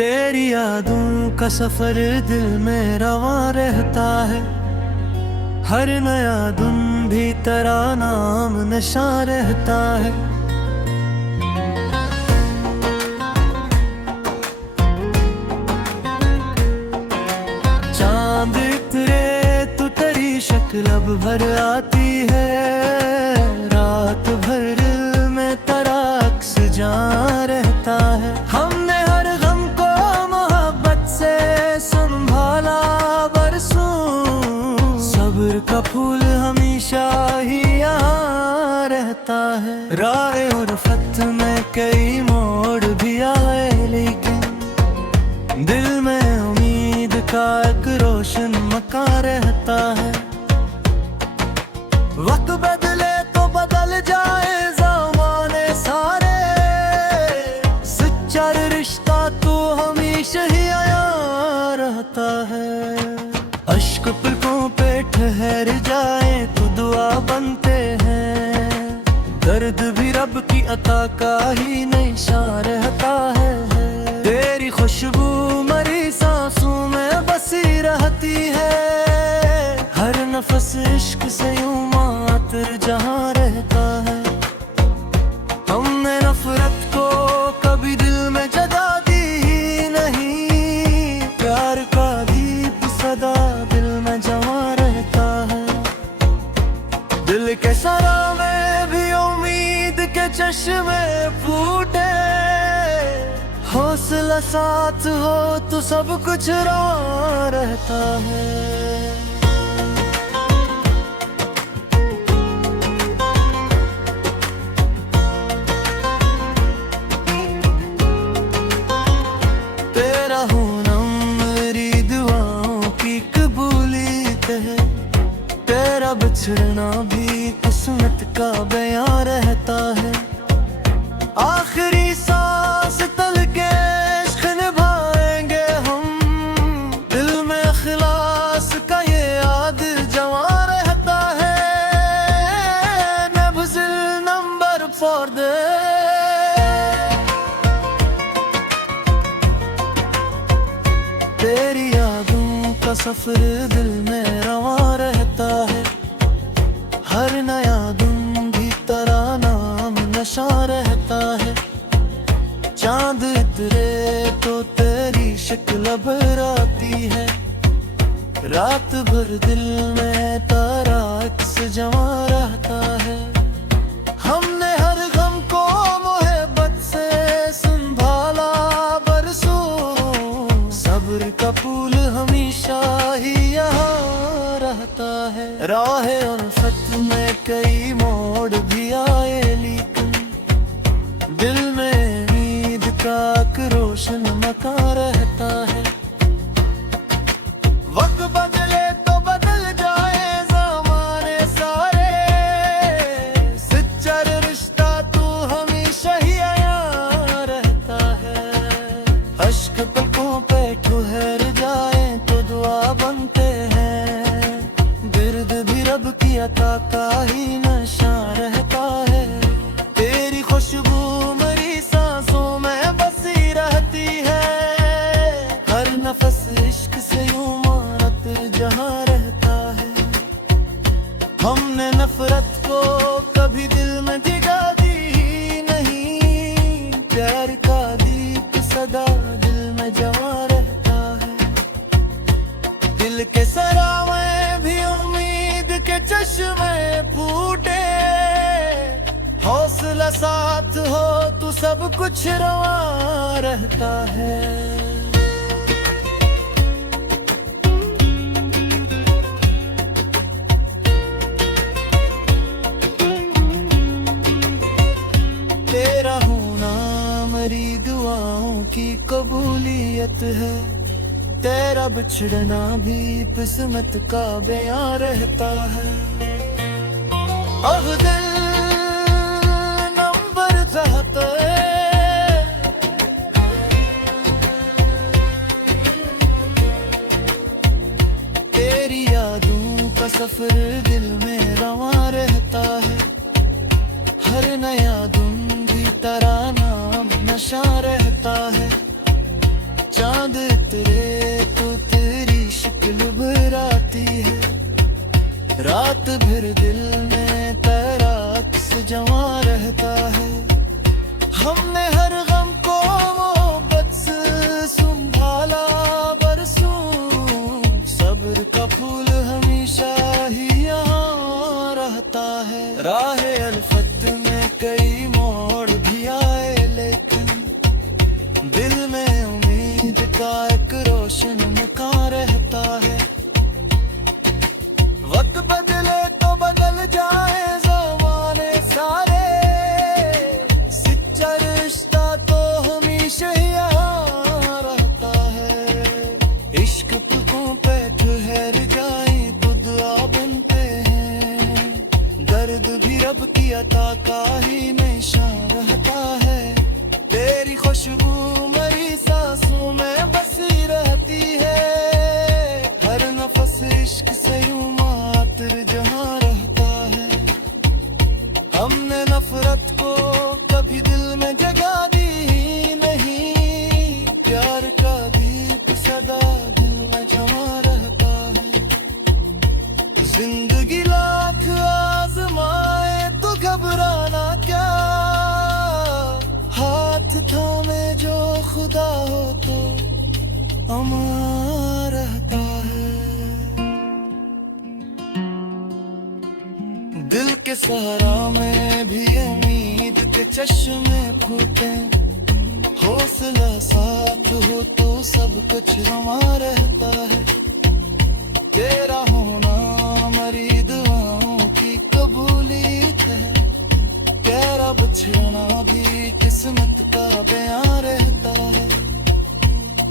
तेरी यादों का सफर दिल में रवा रहता है। हर नया दिन भी तेरा नाम नशा रहता है। चांद उतरे तो तेरी शक्ल अब भर आती है। रात भर में तेरा अक्स जहाँ रहता है। हमने हर गम को मोहब्बत से संभाला बरसों। सब्र का फूल हमेशा ही यहाँ रहता है। राह उल्फत में कई मोड़ भी आए, लेकिन दिल में उम्मीद का एक रोशन मकान रहता है। वक्त बदले तो बदल जाए ज़माने सारे, सच्चा रिश्ता तो हमेशा ही आया रहता है। अश्क पलकों पे ठहर जाए तो दुआ बनते हैं। दर्द भी रब की अता का ही निशा रहता है। तेरी खुशबू मरी सांसों में बसी रहती है। हर नफस इश्क से यूं मातर जहाँ रहता है। हमने नफरत को कभी दिल में जगा दी ही नहीं। प्यार का दीप सदा दिल में जमा रहता है। दिल के सरा में भी उम्मीद के चश्मे फूटे। हौसला साथ हो तो सब कुछ रवा रहता है। तेरा होना मेरी दुआओं की कबूलियत है। तेरा बिछड़ना भी किस्मत का बयां रहता है। आखिरी सांस तल के इश्क निभाएंगे हम। दिल में इखलास का ये याद जमा रहता है। नब्ज़िल नंबर फॉर दे। तेरी यादों का सफर दिल में रवा रहता है। हर नया दिन भी तेरा नाम नशा रहता है। चांद उतरे तो तेरी शक्ल भर आती है। रात भर दिल में तेरा अक्स जमा रहता है। हमने हर गम को मोहब्बत से संभाला बरसों। सब्र का फूल हमेशा ही यहाँ रहता है। राह उल्फत में कई मोड़ भी आए, लेकिन दिल में उम्मीद का एक रोशन मकान रहता है। वक्त बदले तो बदल जाए ज़माने सारे, सच्चा रिश्ता तो हमेशा ही आया रहता है। अश्क पलकों पे ठहर जाए तो दुआ बनते हैं। दर्द भी रब की अता का ही नशा रहता है। तेरी खुशबू मरी सांसों में बसी रहती है। हर नफस इश्क से यूं मात जहाँ रहता है। हमने नफरत को कभी दिल में जगा दी ही नहीं। प्यार का दीप सदा दिल में जमा रहता है। दिल के सरा में भी उम्मीद के चश्मे फूटे। हौसला साथ हो तो सब कुछ रवा रहता है। तेरा होना मेरी दुआओं की कबूलियत है। तेरा बिछड़ना भी किस्मत का बयां रहता है। अब दिल नंबर चाहता है। तेरी यादों का सफर दिल में रवा रहता है। हर नया दिन भी तेरा नाम नशा रहता है। चांद तेरे तो तेरी शक्ल भराती है, रात भर दिल में तेरा अक्स जमा रहता है। हमने हर गम को मोहब्बत से संभाला बरसों, सब्र का फूल हमेशा ही यहाँ रहता है। राह अल्फत में कई मोड़ भी आए, लेकिन दिल में उम्मीद का एक रोशन मकान रहता है। वक्त बदले तो बदल जाए ज़माने सारे, सच्चा रिश्ता तो हमेशा ही यहाँ रहता है। इश्क पलकों पे ठहर जाए तो दुआ बनते हैं, दर्द भी रब की अता का ही निशान रहता है। तेरी खुशबू मरी सांसों में बसी रहती है, हर नफस इश्क से यूं मातर जहाँ रहता है। हमने नफरत को कभी दिल में जगा दी ही नहीं, प्यार का दीप सदा दिल में जमा रहता है। जिंदगी लाख आजमाए तो घबराना क्या, हाथ थामे जो खुदा हो तो अमर रहता है। दिल के सहारा में भी उम्मीद के चश्मे फूटे, हौसला साथ हो तो सब कुछ रमा रहता है। तेरा होना मरी दुआओं की कबूलियत है, तेरा बिछड़ना भी किस्मत का बयान रहता है।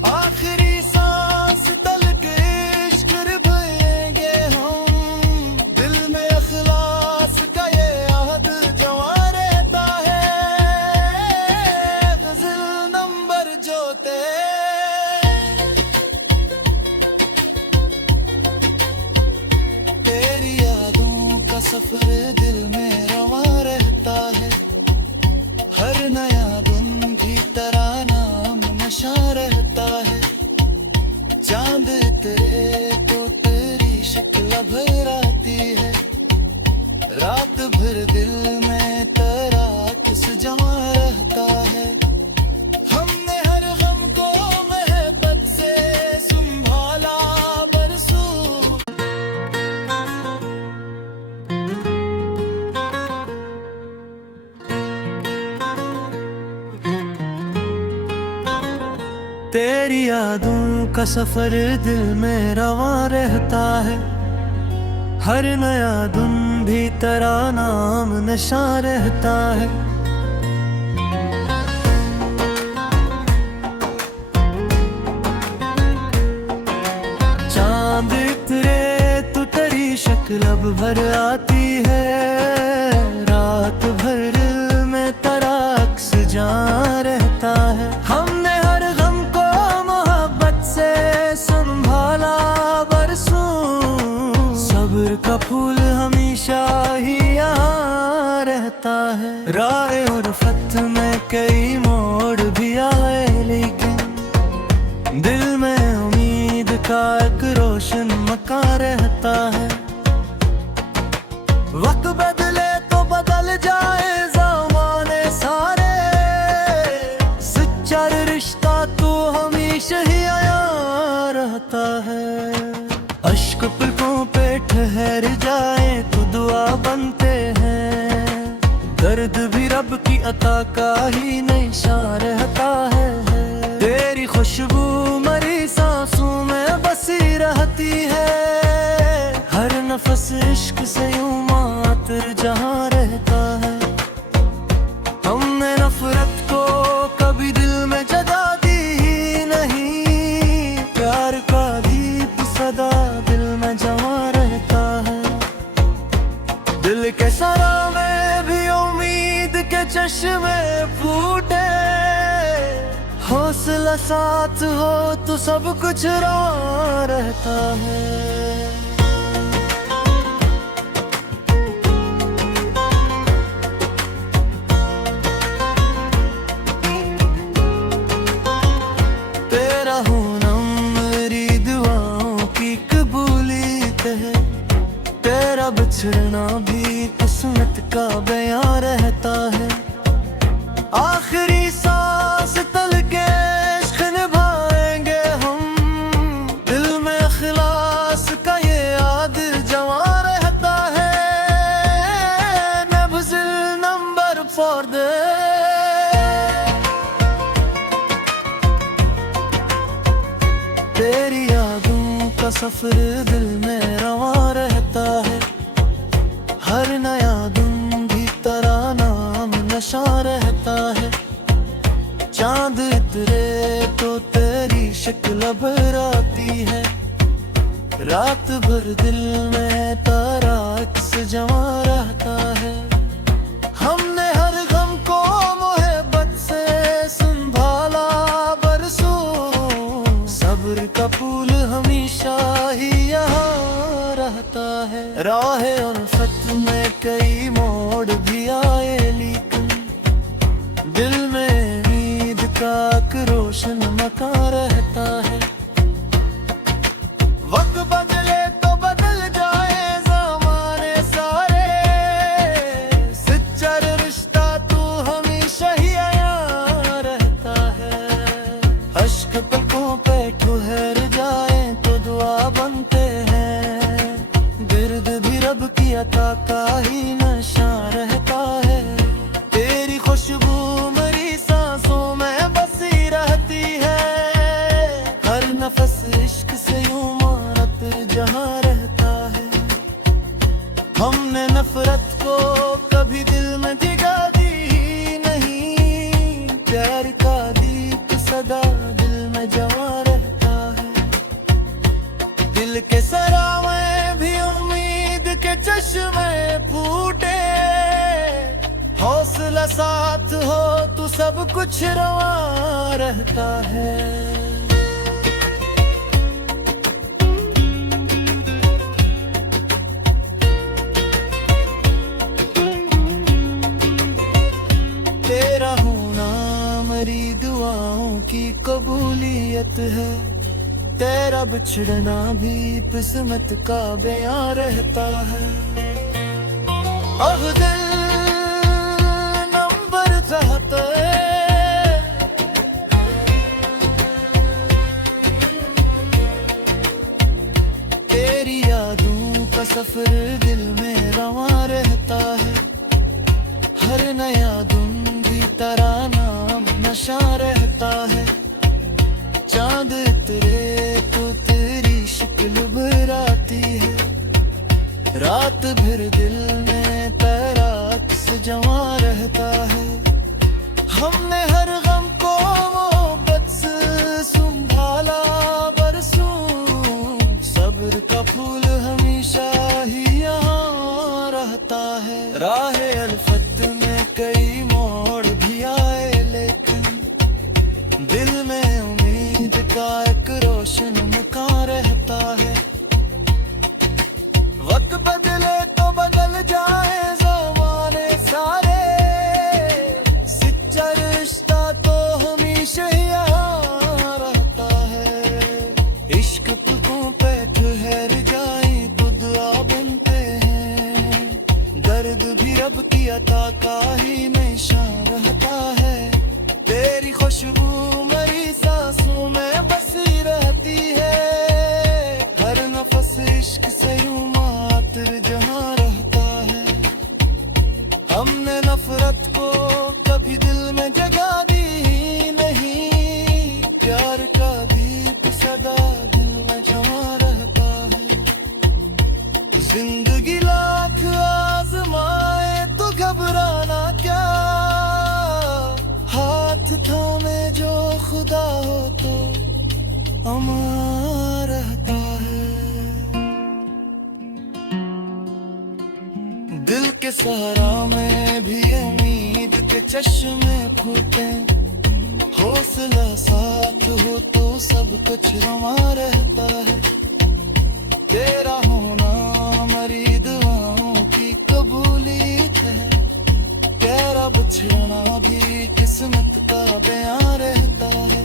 आखिरी सांस तलक इश्क निभाएंगे हम, दिल में इखलास का ये अहद जवां रहता है। गज़ल नंबर जो तेरी यादों का सफर दिल में रवा रहता है। हर नया दिन भी तेरा नाम नशा रहता है। चांद तेरे तो तेरी शक्ल भर आती है, रात भर दिल में तेरा किस जमा रहता है। हमने हर गम को मोहब्बत से संभाला बरसों। तेरी यादों का सफर दिल में रवा रहता है, हर नया दिन भी तेरा नाम नशा रहता है। चांद तेरे तो तेरी शक्ल अब भर आती है, रात भर में तेरा अक्स जहाँ रहता है। हमने हर गम को मोहब्बत से संभाला बरसों, सब्र का फूल हमेशा ही यहाँ रहता है। राह उल्फत में कई मोड़ भी आए, लेकिन दिल में उम्मीद का एक रोशन मकान रहता है। वक्त बदले तो बदल जाए ज़माने सारे, सच्चा रिश्ता तो हमेशा ही आया रहता है। अश्क पलकों पे ठहर जाए तो दुआ बनते हैं, दर्द भी रब की अता का ही निशान रहता है। तेरी खुशबू मरी सांसों में बसी रहती है, हर नफस इश्क से यूं मातर जहाँ रहता है। हमने नफरत को कभी दिल में जगा दी ही नहीं, प्यार का दीप सदा दिल में जमा रहता है। दिल के सरा में भी उम्मीद के चश्मे फूटे, हौसला साथ हो तो सब कुछ रवा रहता है। तेरा हूँ रहते हैं। तेरा बिछड़ना भी किस्मत का बयां रहता है। आखिरी सांस तल के इश्क निभाएंगे हम, दिल में इखलास का ये याद जवां रहता है। नब्ज़िल नंबर फॉर दे, तेरी यादों का सफर दिल में रवां रहता है। हर नया दिन भी तेरा नाम नशा रहता है। चांद उतरे तो तेरी शक्ल भर आती है। रात भर दिल में तेरा अक्स जमा रहता है। हमने हर गम को मोहब्बत से संभाला बरसों, सब्र का फूल हमेशा ही यहाँ रहता है। राह उल्फत में कई मोड़ भी आए, लेकिन दिल में उम्मीद का एक रोशन मकान रहता है। वक्त बदले तो बदल जाए ज़माने सारे, सच्चा रिश्ता तू हमेशा ही यहाँ रहता है। अश्क पलकों पे ठहर जाए तो दुआ बनते हैं। गिर्द भी रब की अता का ही नशा रहता है। तेरी खुशबू मेरी सांसों में बसी रहती है। हर नफस इश्क से यूं मारत जहाँ रहता है। हमने नफरत को कभी दिल में जगा दी नहीं। प्यार का दीप सदा दिल में जमा रहता है। दिल के सरा में भी उम्मीद के चश्मे फूटे। हौसला साथ हो तो सब कुछ रवां रहता है। तेरा होना मेरी दुआओं की कबूलियत है। तेरा बिछड़ना भी किस्मत का बयां रहता है। अब दिल नंबर चाहता है, तेरी यादों का सफर दिल में रवां रहता है। हर नया दिन भी तेरा नाम नशा रहता है। चांद उतरे तो तेरी शक्ल भर आती है। रात भर दिल में तेरा अक्स जमा रहता है। हमने हर गम को मोहब्बत से संभाला बरसों, सब्र का फूल हमेशा ही यहाँ रहता है। राह उल्फत में कई मोड़ भी आए, लेकिन दिल में उम्मीद का एक रोशन मकान रहता है। वक्त बदले तो बदल जाए ज़माने सारे, सच्चा रिश्ता तो हमेशा यहाँ रहता है। इश्क पलकों पे ठहर जाए तो दुआ बनते हैं। दर्द भी रब की अता का ही नशा रहता है। तेरी खुशबू मेरी सांसों में बसी रहती है। हर नफस इश्क से यूं मातर जहाँ रहता है। हमने नफरत को कभी दिल में जगा दी नहीं। प्यार का दीप सदा दिल में जमा रहता है। जिंदगी लाख आजमाए तो घबराना क्या, हाथ थामे जो खुदा हो तो अमर रहता है। दिल के सहारा में भी उम्मीद के चश्मे फूटे। हौसला साथ हो तो सब कुछ रवां रहता है। तेरा होना मेरी दुआओं की कबूलियत है। तेरा बिछड़ना भी किस्मत का बयां रहता है।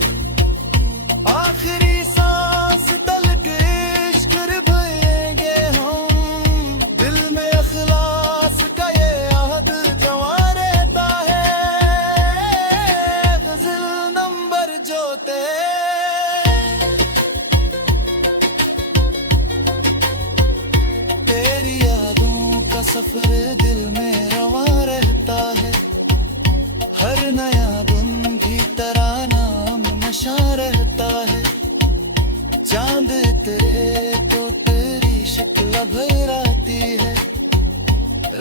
आखिरी सांस तल के इश्क निभाएंगे सफर दिल में रवा रहता है, हर नया दिन भी तराना नशा रहता है। चांद तेरे तो तेरी शक्ल भर आती है,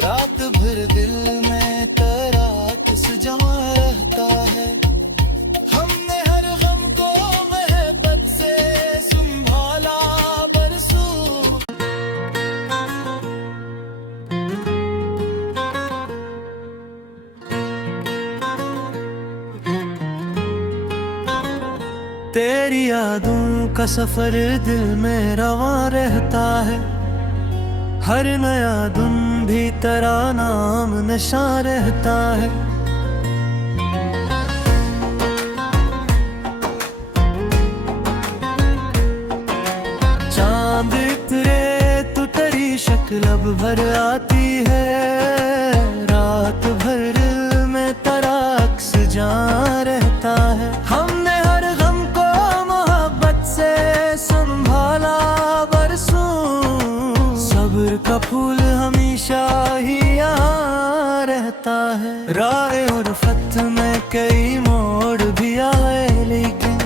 रात भर दिल में तेरा किस जमा रहता है। हमने हर गम को मोहब्बत से संभाला बरसों। तेरी यादों का सफर दिल में रवा रहता है, हर नया दिन भी तेरा नाम नशा रहता है। चांद तेरे तो तेरी शक्ल अब भर आती है, रात भर में तेरा अक्स जहाँ रहता है। हमने हर गम को मोहब्बत से संभाला बरसों, सब्र का फूल हमेशा ही यहाँ रहता है। राह और फत में कई मोड़ भी आए, लेकिन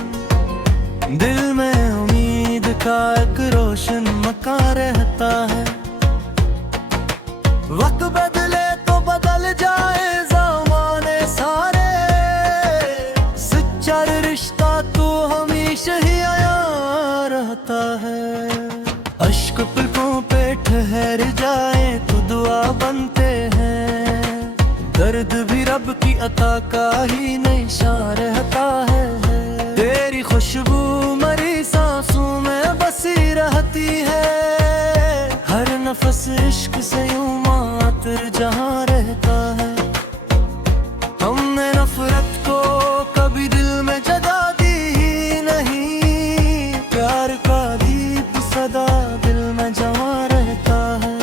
दिल में उम्मीद का एक रोशन मकान रहता है। वक्त बदले तो बदल जाए ज़माने सारे, सच्चा रिश्ता तो हमेशा ही आया रहता है। अश्क पलकों पे ठहर जाए तो दुआ बनते हैं, दर्द भी रब की अता का ही निशा रहता है। तेरी खुशबू मरी सांसों में बसी रहती है, हर नफस इश्क से यूं मातर जहाँ रहता है। हमने नफरत को कभी दिल में जगा दी ही नहीं, प्यार का दीप सदा दिल में जमा रहता है।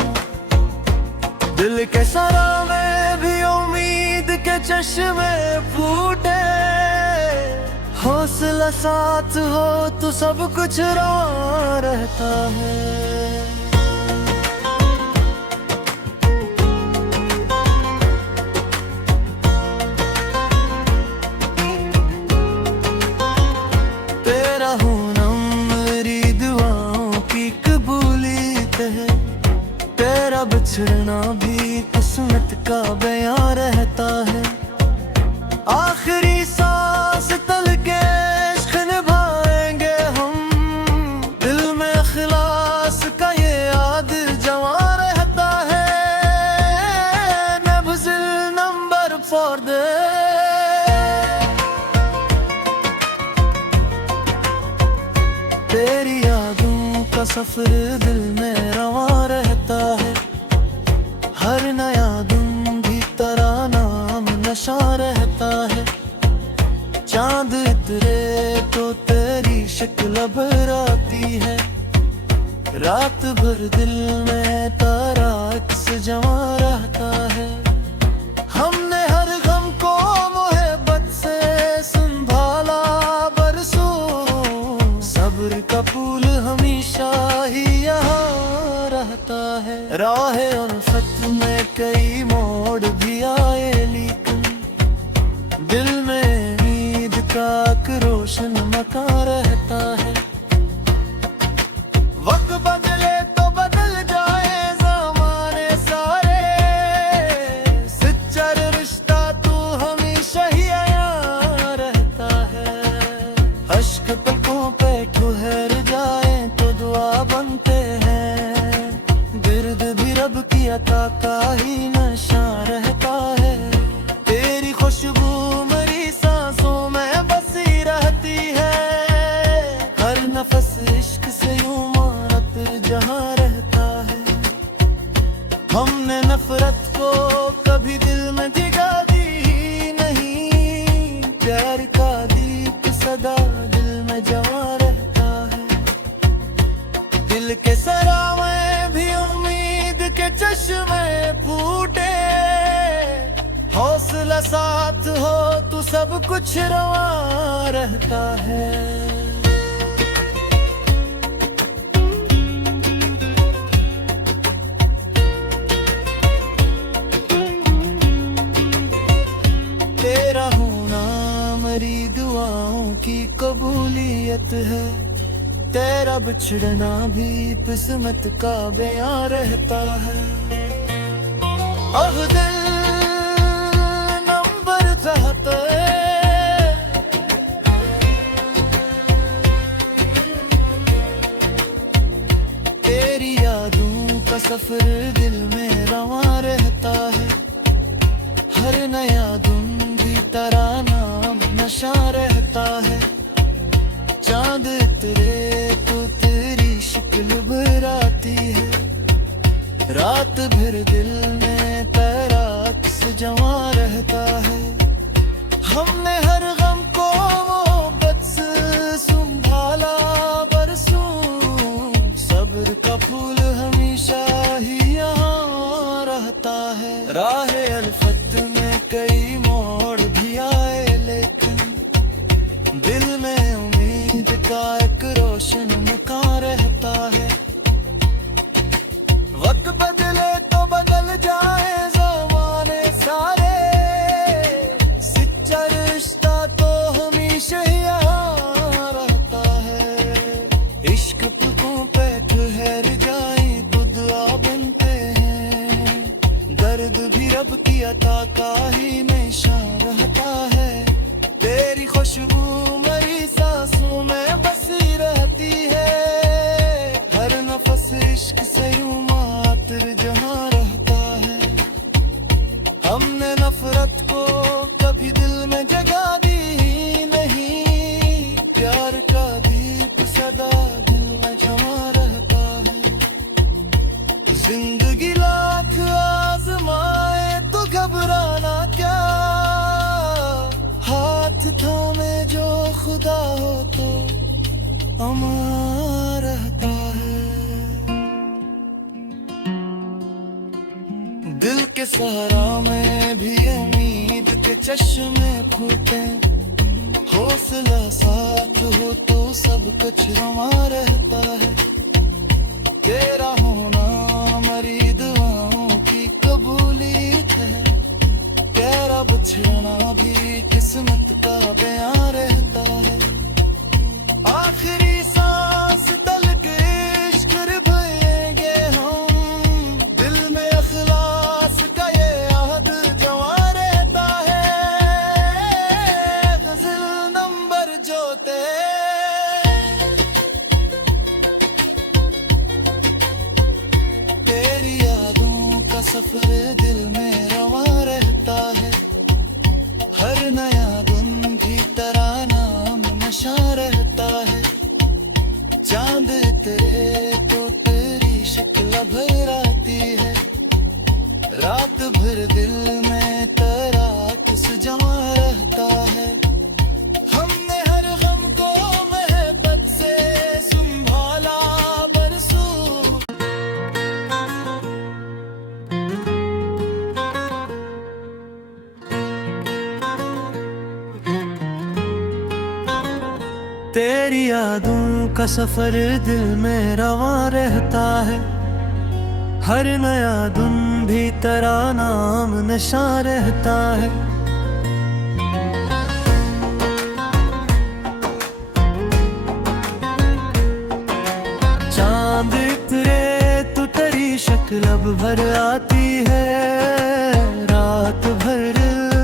दिल के सरा में भी उम्मीद के चश्मे फूटे, हौसला साथ हो तो सब कुछ रवा रहता है। तेरा होना मेरी दुआओं की कबूलियत है, तेरा बिछड़ना भी किस्मत का बयां रहता है। आखिरी सांस तल के इश्क निभाएंगे हम, दिल में इखलास का ये याद जमा रहता है। नब्ज़ नंबर फॉर दे तेरी यादों का सफर दिल में रवा रहता है, हर नया दिन भी तेरा नाम नशा रहता है। चांद तेरे तो तेरी शक्ल भर आती है, रात भर दिल में तेरा अक्स जमा रहता है। हमने हर गम को मोहब्बत से संभाला बरसों, सब्र का फूल हमेशा ही यहाँ रहता है। राह और फत में कई मोड़ भी आए, लेकिन दिल में उम्मीद का एक रोशन मकान रहता है। वक्त बदले तो बदल जाए ज़माने सारे, सच्चा रिश्ता तो हमेशा ही यहाँ रहता है। अश्क पलकों पे ठहर जाए तो दुआ बनते हैं, गिर्द भी रब की अता का ही नशा रहता है। तेरी खुशबू मेरी सांसों में बसी रहती है, हर नफस इश्क से यूं मारत जहाँ रहता है। हमने नफरत को कभी दिल में जगा दी ही नहीं, प्यार का दीप सदा दिल में जमा रहता है। दिल के सरा में भी उम्मीद के चश्मे फूटे, हौसला साथ हो तो सब कुछ रवा रहता है। की कबूलियत है। तेरा बिछड़ना भी किस्मत का बयां रहता है। अब दिल नंबर चाहता है, तेरी यादों का सफर दिल में रवां रहता है। हर नया दिन भी तेरा नाम नशा रहता है। चांद तेरे तो तेरी शक्ल भराती है। रात भर दिल में तेरा अक्स जमा रहता है। हमने हर गम को मोहब्बत से संभाला बरसों। सब्र का फूल हमेशा ही यहाँ रहता है। राह अल्फत में कई मोड़ भी आए, लेकिन दिल में उम्मीद का एक रोशन मकान रहता है। वक्त बदले तो बदल जाए ज़माने सारे, सच्चा रिश्ता तो हमेशा यहाँ रहता है। इश्क पुतों पे ठहर जाए तो दुआ बनते हैं। दर्द भी रब की अता का ही निशान रहता है। तेरी खुशबू मेरी सांसों में बसी रहती है। हर नफस इश्क से यूं मातर जहाँ रहता है। हमने नफरत को कभी दिल में जगा दी ही नहीं। प्यार का दीप सदा दिल में जमा रहता है। जिंदगी लाख आजमाए तो घबराना क्या, हाथ थामे जो खुदा हो तो अमर रहता है। दिल के सहारा में भी उम्मीद के चश्मे फूटे। हौसला साथ हो तो सब कुछ रवा रहता है। तेरा होना हमारी दुआओं की कबूलियत है। तेरा बिछड़ना भी किस्मत का बयां रहता है। आखिरी सांस तलक इश्क निभाएंगे हम। दिल में अखलास का ये याद जवा रहता है। गज़ल नंबर जो तेरी यादों का सफर दिल में रवां रहता है। हर नया दिन भी तेरा नाम नशा रहता है। चांद तेरे तो तेरी शक्ल भर आती है। रात भर दिल में तेरा किस जमा रहता है। हमने हर गम को मोहब्बत से संभाला बरसों। तेरी यादों का सफर दिल में रवां रहता है। हर नया दिन भी तेरा नाम नशा रहता है। चांद तेरे तो तेरी शक्ल अब भर आती है। रात भर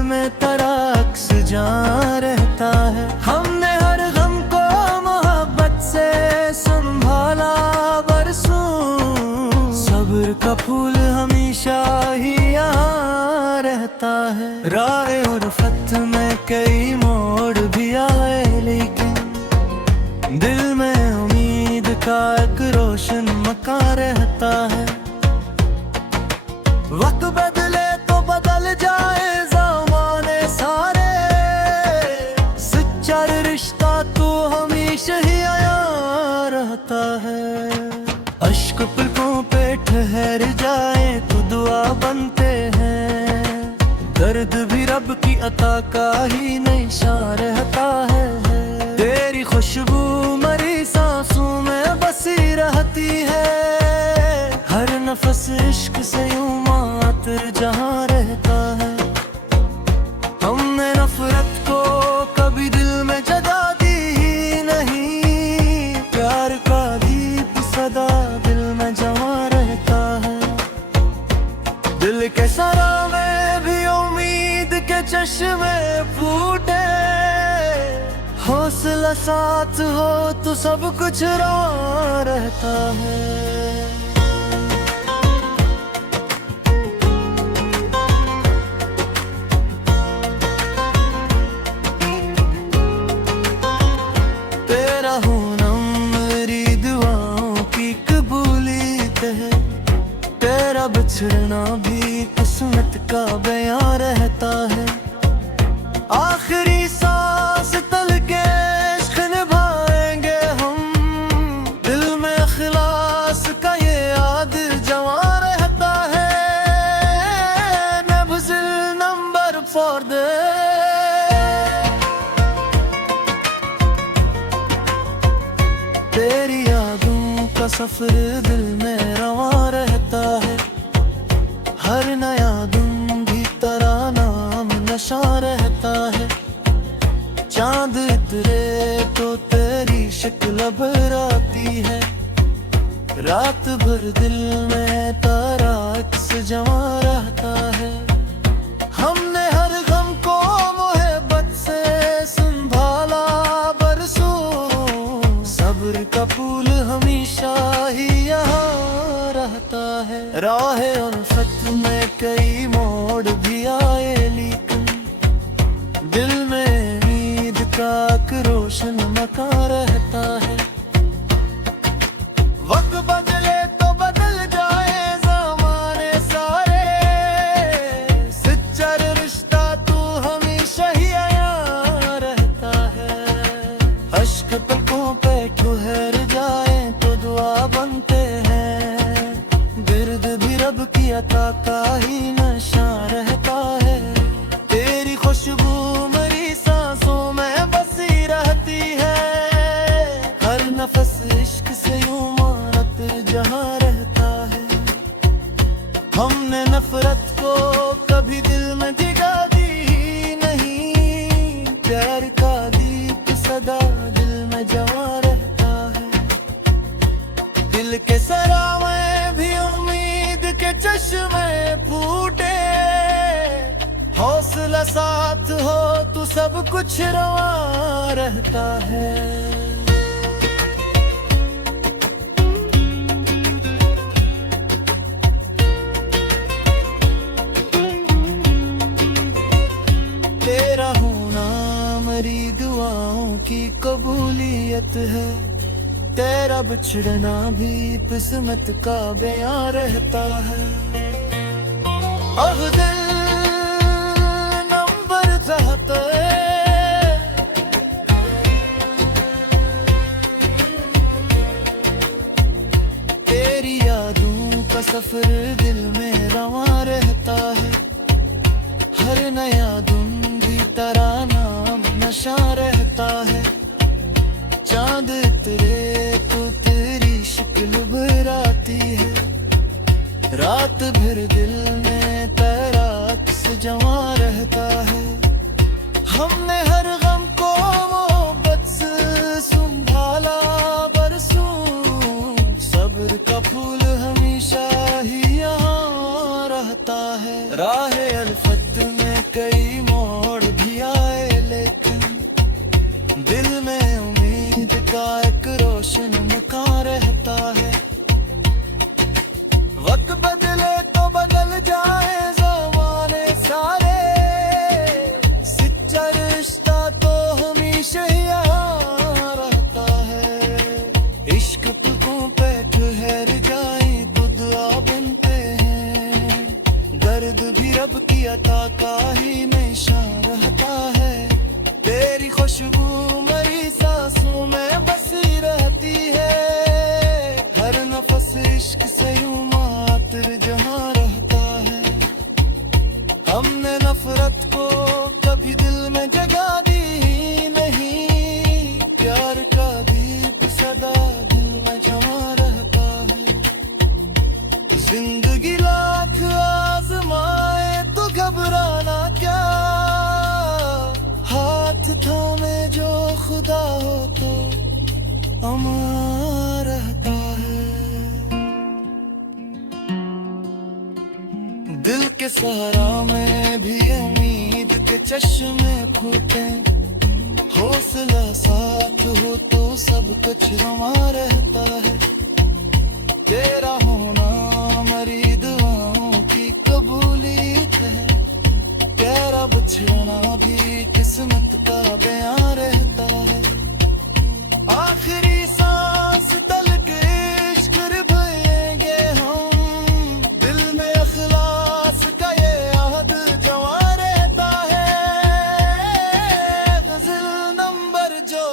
में तेरा अक्स जहाँ रहता है। हमने हर गम को मोहब्बत से संभाला बरसों। सब्र का फूल हमेशा ही यहाँ रहता है। राह और फत में कई मोड़ भी आए, लेकिन दिल में उम्मीद का एक रोशन मकान रहता है। वक्त बदले तो बदल जाए ज़माने सारे, सच्चा रिश्ता तो हमेशा ही यहाँ रहता है। अश्क पलकों पे ठहर जाए तो दुआ बनते हैं। दर्द भी रब की अता का ही निशान रहता है। तेरी खुशबू मेरी सांसों में बसी रहती है। हर नफस इश्क से यूं मातर जहाँ रहता है। हमने नफरत को कभी दिल में जगा दी दिल के सरा में भी उम्मीद के चश्मे फूटे, हौसला साथ हो तो सब कुछ रवा रहता है। तेरा होना मेरी दुआओं की कबूलियत है, तेरा बिछड़ना भी किस्मत का बयां रहता है। आखिरी सांस तल के इश्क निभाएंगे हम, दिल में इखलास का ये याद जवां रहता है। नब्ज़िल नंबर फॉर दे, तेरी यादों का सफर दिल में रवा रहता है। हर नया दिन भी तेरा नाम नशा रहता है। चांद उतरे तो तेरी शक्ल भराती है, रात भर दिल में तेरा अक्स जमा रहता है। हमने हर गम को मोहब्बत से संभाला बरसों, सब्र का फूल हमेशा ही यहाँ रहता है। राह उल्फत में कई मोड़ भी आए, लेकिन दिल में उम्मीद का एक रोशन मकान रहता है। वक्त बदले तो बदल जाए ज़माने सारे, सच्चा रिश्ता तू हमेशा ही यहाँ रहता है। अश्क पलकों पे ठहर जाए तो दुआ बनते हैं, गिर्द भी रब की अता का ही नशा रहता है। तेरी खुशबू मेरी सांसों में बसी रहती है, हर नफस इश्क से यूं मारत जहां रहता है। हमने नफरत को कभी दिल में जगा दी ही नहीं, प्यार का दीप सदा दिल में जमा रहता है। दिल के सरा में भी उम्मीद के चश्मे फूटे, हौसला साथ हो तो सब कुछ रवा रहता है। तेरा होना मेरी दुआओं की कबूलियत है, तेरा बिछड़ना भी किस्मत का बयां रहता है। अब दिल नंबर चाहता है, तेरी यादों का सफर दिल में रवा रहता है। हर नया दिन भी तेरा नाम नशा रहता है। चांद उतरे तो तेरी शक्ल भराती है, रात भर दिल में तेरा अक्स जमा रहता है। हमने हर गम को मोहब्बत से संभाला बरसों, सब्र का फूल हमेशा ही यहाँ रहता है। राह अल्फत में कई मोड़ भी आए, लेकिन दिल में उम्मीद का एक रोशन मकान रहता है। वक्त बदले तो बदल जाए ज़माने सारे, सच्चा रिश्ता तो हमेशा ही यहाँ रहता है। इश्क पलकों पे ठहर जाए तो दुआ बनते हैं, दर्द भी रब की अता का ही निशा रहता है। तेरी खुशबू मेरी सांसों में बसी रहती है, हर नफस इश्क से यूं मातर जहां रहता है। हमने नफरत को कभी दिल में जगा दी ही नहीं, प्यार का दीप सदा दिल में जमा रहता है। जिंदगी लाख आजमाए तो घबराना क्या, हाथ थामे जो खुदा हो तो अमर रहता है। दिल के सहारा में भी उम्मीद के चश्मे फूटे, हौसला साथ हो तो सब कुछ रमा रहता है। तेरा होना मरी दुआओं की कबूलियत है, तेरा बिछड़ना भी किस्मत का बयां रहता है। आखिरी सांस तलक इश्क निभाएंगे हम, दिल में अखलास का ये याद जवा रहता है। गज़ल नंबर जो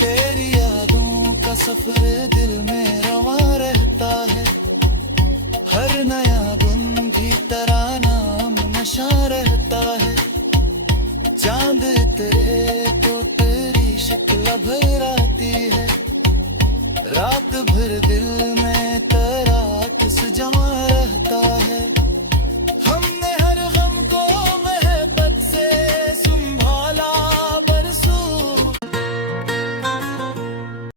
तेरी यादों का सफर दिल में रवा रहता है। हर नया दिन भी तेरा नाम नशा रहता है। चांद तेरे तो तेरी शक्ल भर आती है, रात भर दिल में तेरा किस जमा रहता है।